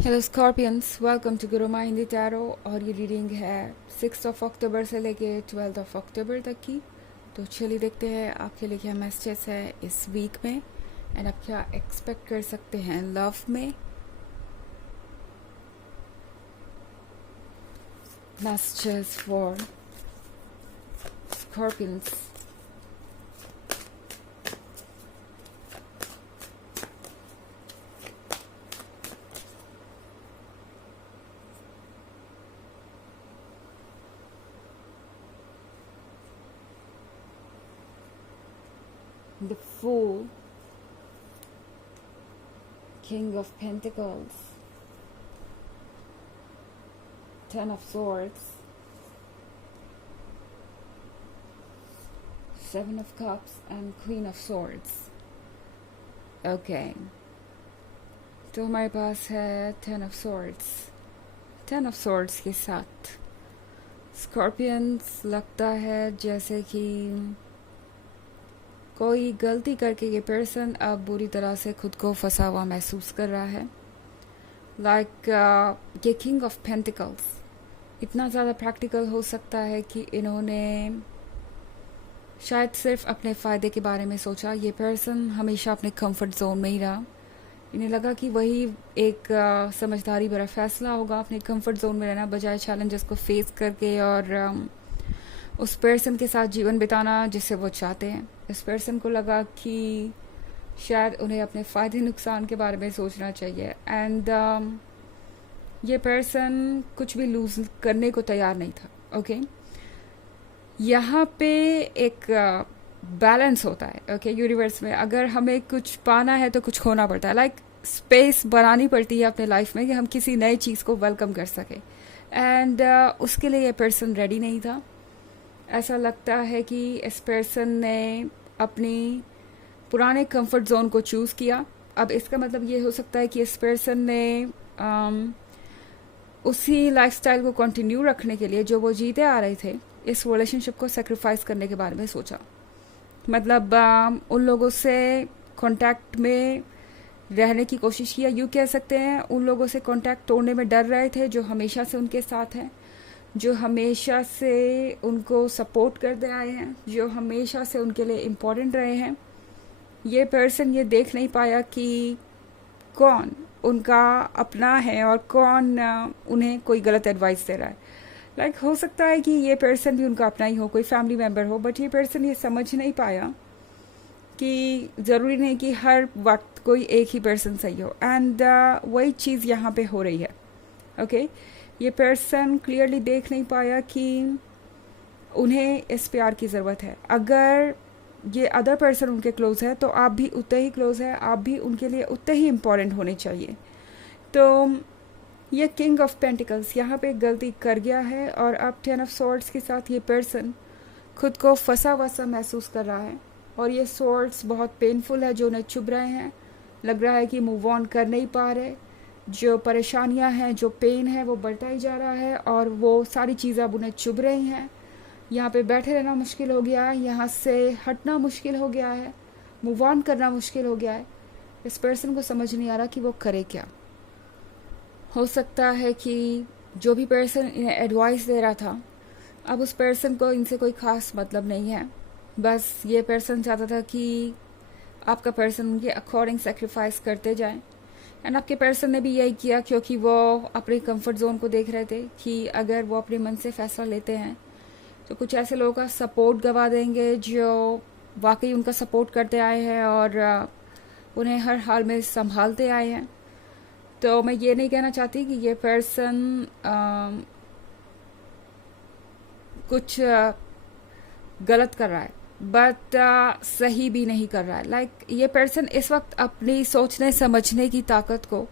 Hello Scorpions, welcome to Guruma Hindi tarot. और ये reading है 6 अक्टूबर से लेके 12 अक्टूबर तक की। तो चलिए देखते हैं आपके लिए क्या मैसेजेस है इस वीक में एंड आप क्या एक्सपेक्ट कर सकते हैं लव में। Messages for scorpions. The Fool, King of Pentacles, Ten of Swords, Seven of Cups and Queen of Swords. Okay, तो हमारे पास है ten of swords. Ten of swords के साथ स्कॉर्पियंस लगता है जैसे कि कोई गलती करके ये पर्सन अब बुरी तरह से खुद को फंसा हुआ महसूस कर रहा है। लाइक ये किंग ऑफ पेंटिकल्स इतना ज़्यादा प्रैक्टिकल हो सकता है कि इन्होंने शायद सिर्फ अपने फ़ायदे के बारे में सोचा। ये पर्सन हमेशा अपने कंफर्ट जोन में ही रहा। इन्हें लगा कि वही एक समझदारी भरा फैसला होगा, अपने कंफर्ट जोन में रहना बजाय चैलेंजेस को फेस करके और उस पर्सन के साथ जीवन बिताना जिसे वो चाहते हैं। इस पर्सन को लगा कि शायद उन्हें अपने फ़ायदे नुकसान के बारे में सोचना चाहिए एंड ये पर्सन कुछ भी लूज़ करने को तैयार नहीं था। ओके, यहाँ पे एक बैलेंस होता है। ओके, यूनिवर्स में अगर हमें कुछ पाना है तो कुछ खोना पड़ता है। लाइक स्पेस बनानी पड़ती है अपने लाइफ में कि हम किसी नई चीज़ को वेलकम कर सकें एंड उसके लिए ये पर्सन रेडी नहीं था। ऐसा लगता है कि इस पर्सन ने अपनी पुराने कंफर्ट जोन को चूज़ किया। अब इसका मतलब ये हो सकता है कि इस पर्सन ने उसी लाइफस्टाइल को कंटिन्यू रखने के लिए जो वो जीते आ रहे थे, इस रिलेशनशिप को सेक्रीफाइस करने के बारे में सोचा। मतलब उन लोगों से कांटेक्ट में रहने की कोशिश किया, यूँ कह सकते हैं। उन लोगों से कांटेक्ट तोड़ने में डर रहे थे जो हमेशा से उनके साथ हैं, जो हमेशा से उनको सपोर्ट करते आए हैं, जो हमेशा से उनके लिए इम्पोर्टेंट रहे हैं। ये पर्सन ये देख नहीं पाया कि कौन उनका अपना है और कौन उन्हें कोई गलत एडवाइस दे रहा है। लाइक हो सकता है कि ये पर्सन भी उनका अपना ही हो, कोई फैमिली मेम्बर हो, बट ये पर्सन ये समझ नहीं पाया कि ज़रूरी नहीं कि हर वक्त कोई एक ही पर्सन सही हो एंड वही चीज़ यहाँ पे हो रही है। ओके, ये पर्सन क्लियरली देख नहीं पाया कि उन्हें इस प्यार की ज़रूरत है। अगर ये अदर पर्सन उनके क्लोज है तो आप भी उतने ही क्लोज है, आप भी उनके लिए उतने ही इम्पोर्टेंट होने चाहिए। तो ये किंग ऑफ पेंटिकल्स यहाँ पे गलती कर गया है और अब टेन ऑफ सॉर्ड्स के साथ ये पर्सन खुद को फंसा हुआ सा महसूस कर रहा है और ये सॉर्ड्स बहुत पेनफुल है जो उन्हें चुभ रहे हैं। लग रहा है कि मूव ऑन कर नहीं पा रहे। जो परेशानियां हैं, जो पेन है वो बढ़ता ही जा रहा है और वो सारी चीज़ें अब उन्हें चुभ रही हैं। यहाँ पे बैठे रहना मुश्किल हो गया है, यहाँ से हटना मुश्किल हो गया है, मूव ऑन करना मुश्किल हो गया है। इस पर्सन को समझ नहीं आ रहा कि वो करे क्या। हो सकता है कि जो भी पर्सन इन्हें एडवाइस दे रहा था, अब उस पर्सन को इनसे कोई ख़ास मतलब नहीं है। बस ये पर्सन चाहता था कि आपका पर्सन उनके अकॉर्डिंग सेक्रीफाइस करते जाए एंड आपके पर्सन ने भी यही किया क्योंकि वो अपने कंफर्ट जोन को देख रहे थे कि अगर वो अपने मन से फैसला लेते हैं तो कुछ ऐसे लोगों का सपोर्ट गवा देंगे जो वाकई उनका सपोर्ट करते आए हैं और उन्हें हर हाल में संभालते आए हैं। तो मैं ये नहीं कहना चाहती कि ये पर्सन कुछ गलत कर रहा है, बट सही भी नहीं कर रहा है। लाइक ये पर्सन इस वक्त अपनी सोचने समझने की ताकत को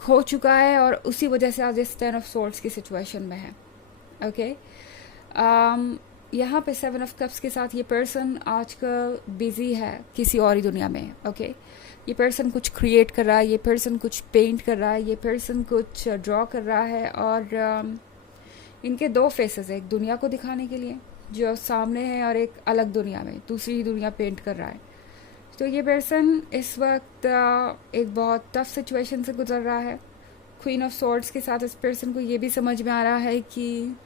खो चुका है और उसी वजह से आज इस टेन ऑफ सोर्ड्स की सिचुएशन में है। ओके, यहाँ पे सेवन ऑफ कप्स के साथ ये पर्सन आजकल बिजी है किसी और ही दुनिया में। ओके, ये पर्सन कुछ क्रिएट कर रहा है, ये पर्सन कुछ पेंट कर रहा है, ये पर्सन कुछ ड्रॉ कर रहा है और इनके दो फेसेस है, एक दुनिया को दिखाने के लिए जो सामने है और एक अलग दुनिया में दूसरी दुनिया पेंट कर रहा है। तो ये पर्सन इस वक्त एक बहुत टफ सिचुएशन से गुजर रहा है क्वीन ऑफ सॉर्ड्स के साथ इस पर्सन को ये भी समझ में आ रहा है कि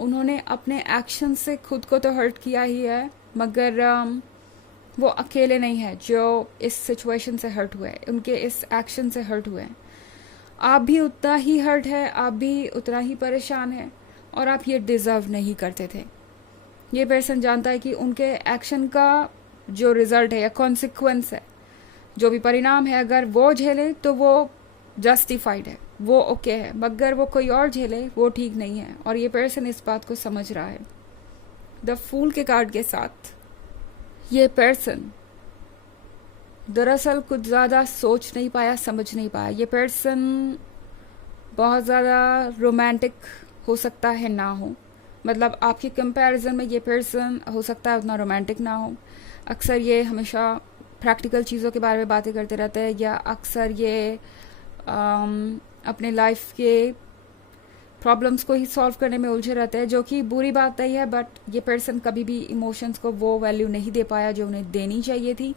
उन्होंने अपने एक्शन से खुद को तो हर्ट किया ही है, मगर वो अकेले नहीं है जो इस सिचुएशन से हर्ट हुए, उनके इस एक्शन से हर्ट हुए हैं। आप भी उतना ही हर्ट है, आप भी उतना ही परेशान है, और आप ये डिज़र्व नहीं करते थे। ये पर्सन जानता है कि उनके एक्शन का जो रिजल्ट है या कॉन्सिक्वेंस है, जो भी परिणाम है, अगर वो झेले तो वो जस्टिफाइड है, वो ओके है, मगर वो कोई और झेले वो ठीक नहीं है। और ये पर्सन इस बात को समझ रहा है। द फूल के कार्ड के साथ ये पर्सन दरअसल कुछ ज़्यादा सोच नहीं पाया, समझ नहीं पाया। ये पर्सन बहुत ज़्यादा रोमांटिक हो सकता है ना हो, मतलब आपके कंपैरिजन में ये पर्सन हो सकता है उतना रोमांटिक ना हो। अक्सर ये हमेशा प्रैक्टिकल चीज़ों के बारे में बातें करते रहते हैं, या अक्सर ये अपने लाइफ के प्रॉब्लम्स को ही सॉल्व करने में उलझे रहते हैं, जो कि बुरी बात नहीं है, बट ये पर्सन कभी भी इमोशंस को वो वैल्यू नहीं दे पाया जो उन्हें देनी चाहिए थी,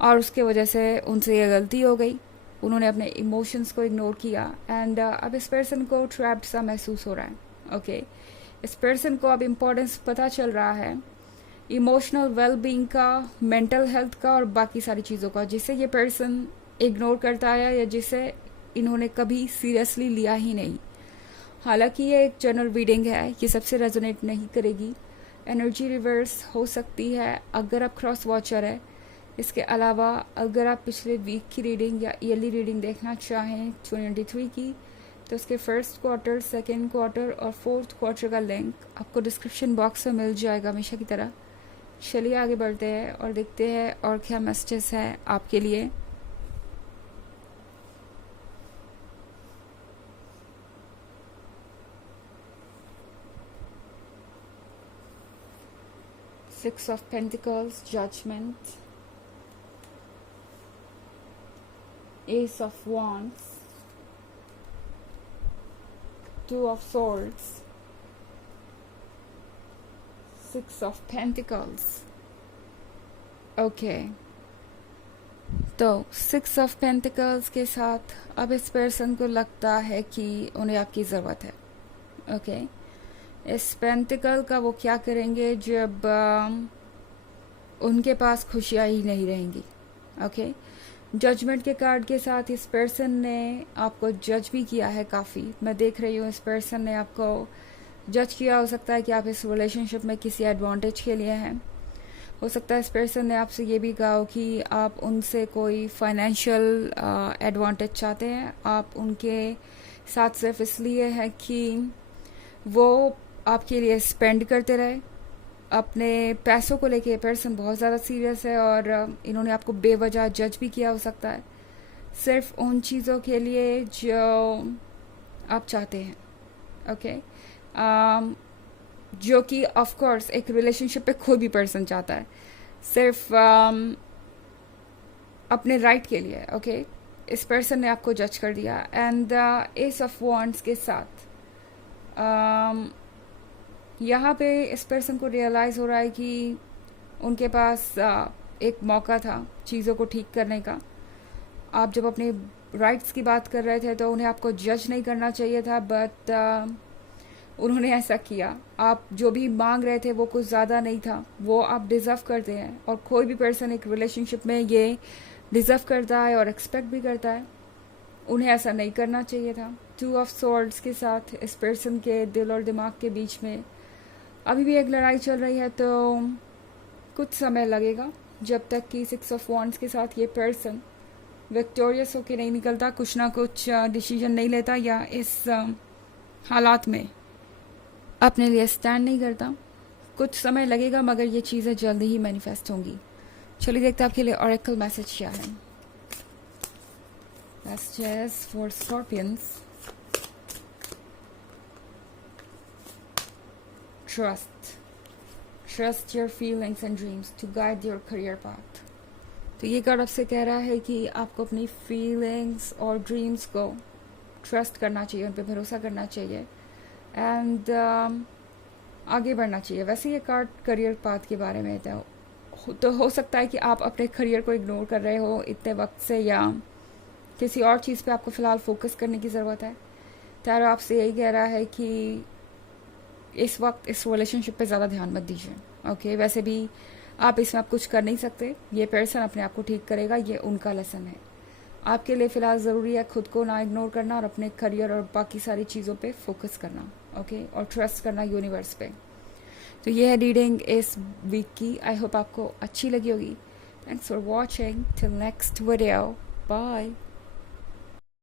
और उसके वजह से उनसे ये गलती हो गई। उन्होंने अपने इमोशंस को इग्नोर किया, एंड अब इस पर्सन को ट्रैप्ड सा महसूस हो रहा है। ओके, इस पर्सन को अब इम्पोर्टेंस पता चल रहा है इमोशनल वेलबींग का, मेंटल हेल्थ का और बाकी सारी चीज़ों का, जिसे ये पर्सन इग्नोर करता है या जिसे इन्होंने कभी सीरियसली लिया ही नहीं। हालांकि ये एक जनरल रीडिंग है, ये सबसे रेजोनेट नहीं करेगी। एनर्जी रिवर्स हो सकती है अगर आप क्रॉस वॉचर है। इसके अलावा अगर आप पिछले वीक की रीडिंग या ईयरली रीडिंग देखना चाहें 2023 की, तो उसके फर्स्ट क्वार्टर, सेकेंड क्वार्टर और फोर्थ क्वार्टर का लिंक आपको डिस्क्रिप्शन बॉक्स में मिल जाएगा हमेशा की तरह। चलिए आगे बढ़ते हैं और देखते हैं और क्या मैसेजेस है आपके लिए। Six of Pentacles, Judgment, Ace of Wands, Two of Swords, Six of Pentacles. Okay. तो सिक्स ऑफ पेंटिकल्स के साथ अब इस पर्सन को लगता है कि उन्हें आपकी ज़रूरत है। ओके, इस पेंटिकल का वो क्या करेंगे जब उनके पास खुशियाँ ही नहीं रहेंगी। ओके, जजमेंट के कार्ड के साथ इस पर्सन ने आपको जज भी किया है काफ़ी। मैं देख रही हूँ इस पर्सन ने आपको जज किया। हो सकता है कि आप इस रिलेशनशिप में किसी एडवांटेज के लिए हैं। हो सकता है इस पर्सन ने आपसे ये भी कहा हो कि आप उनसे कोई फाइनेंशियल एडवांटेज चाहते हैं। आप उनके साथ सिर्फ इसलिए है कि वो आपके लिए स्पेंड करते रहे। अपने पैसों को लेके पर्सन बहुत ज़्यादा सीरियस है, और इन्होंने आपको बेवजह जज भी किया हो सकता है, सिर्फ उन चीज़ों के लिए जो आप चाहते हैं। ओके, जो कि ऑफ कोर्स एक रिलेशनशिप पे कोई भी पर्सन चाहता है, सिर्फ अपने राइट के लिए। ओके, इस पर्सन ने आपको जज कर दिया। एंड एस ऑफ वॉन्ड्स के साथ यहाँ पे इस पर्सन को रियलाइज़ हो रहा है कि उनके पास एक मौका था चीज़ों को ठीक करने का। आप जब अपने राइट्स की बात कर रहे थे तो उन्हें आपको जज नहीं करना चाहिए था, बट उन्होंने ऐसा किया। आप जो भी मांग रहे थे वो कुछ ज़्यादा नहीं था, वो आप डिज़र्व करते हैं, और कोई भी पर्सन एक रिलेशनशिप में ये डिज़र्व करता है और एक्सपेक्ट भी करता है। उन्हें ऐसा नहीं करना चाहिए था। टू ऑफ सॉर्ड्स के साथ इस पर्सन के दिल और दिमाग के बीच में अभी भी एक लड़ाई चल रही है, तो कुछ समय लगेगा जब तक कि सिक्स ऑफ वॉन्ड्स के साथ ये पर्सन विक्टोरियस होके नहीं निकलता, कुछ ना कुछ डिसीजन नहीं लेता, या इस हालात में अपने लिए स्टैंड नहीं करता। कुछ समय लगेगा, मगर ये चीज़ें जल्दी ही मैनिफेस्ट होंगी। चलिए देखते हैं आपके लिए ऑरेकल मैसेज क्या है। Messages for scorpions. Trust your feelings and dreams to guide your career path. तो ये कार्ड आपसे कह रहा है कि आपको अपनी फीलिंग्स और ड्रीम्स को ट्रस्ट करना चाहिए, उन पर भरोसा करना चाहिए, एंड आगे बढ़ना चाहिए। वैसे ये कार्ड करियर पाथ के बारे में तो हो सकता है कि आप अपने करियर को इग्नोर कर रहे हो इतने वक्त से, या किसी और चीज़ पे आपको फ़िलहाल फोकस करने की ज़रूरत है। टैरो आपसे यही कह रहा है कि इस वक्त इस रिलेशनशिप पे ज़्यादा ध्यान मत दीजिए। ओके, वैसे भी आप इसमें आप कुछ कर नहीं सकते, ये पर्सन अपने आप को ठीक करेगा, ये उनका लेसन है। आपके लिए फ़िलहाल ज़रूरी है खुद को ना इग्नोर करना और अपने करियर और बाकी सारी चीज़ों पे फोकस करना। ओके, और ट्रस्ट करना यूनिवर्स पे। तो ये है रीडिंग इस वीक की। आई होप आपको अच्छी लगी होगी। Thanks for watching. Till next video, bye.